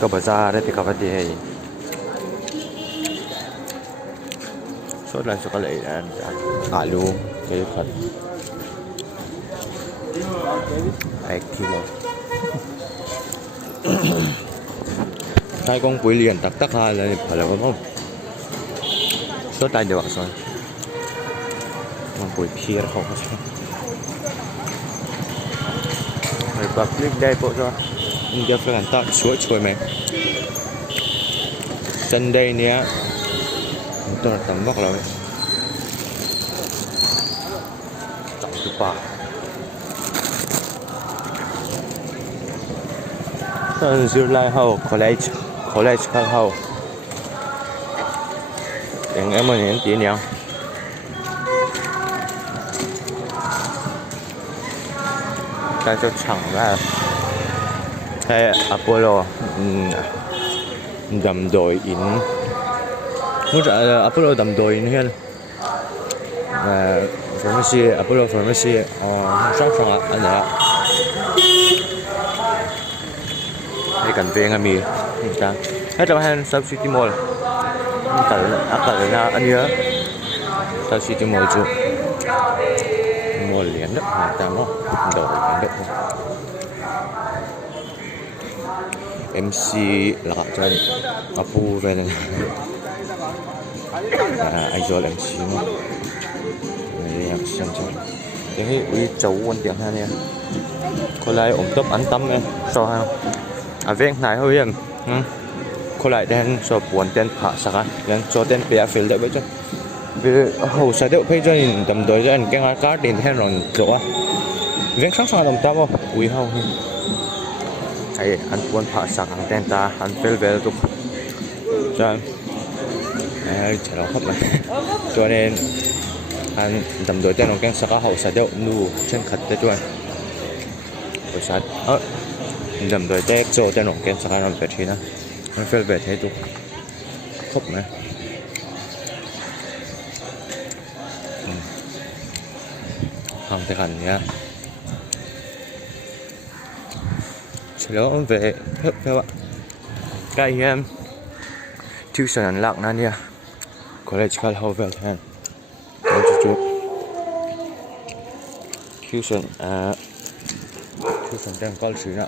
ก็บาซาได้ที่กับวันที่ชดอะไรช็อกโกแลตอาลูเกลือขัด1 kg hai con quỷ liền tắc tắc hai là phải là không số tay được rồi con quỷ kia không có rồi bật clip đây bộ cho nhưng giờ phải làm tạo chuỗi chuỗi mày chân đây nè tôi là tấm bóc rồi trọng thứ ba Zurlai Hậu College Hậu tiếng em ơi những tí nhỉ ta cho chẳng ra hay Apollo đầm đội in muốn trả Apollo đầm đội in hơn pharmacy Apollo pharmacy song song anh ạ đây cần về ngay mì ta hết rồi hay sub city mall cả là anh nhớ sub city mall chứ mall liền đó ta nó đổi liền đó MC là cho Apu về này anh cho MC nó này xem chơi cái uy cháu quan điểm ha nè có lại ổn tấp ăn tâm nè so ha ven này hơi em có lại đen cho buồn đen phá sạc đen cho đen bẻ phèn lại vậy chứ vì hậu sai đậu phải cho nhìn tầm đối cho anh cái ngã cá đền theo rồi rõ ven sáng sáng tầm tâm không ui hậu ấy anh buồn phá sạc hàng đen ta anh phèn về tục cho chả lo hấp mà cho nên anh tầm đối tên nó cái sạc hậu sai đậu nu trên khật đấy cho anh rồi sai đầm đôi tép cho tên nông kiến sáng năm về thì nó phải về thế tục khóc này không thể hành nha sau đó về hết các bạn cái em tuition ăn lạc nè nha college khá hậu về thế chút tuition tuition đang có sự nè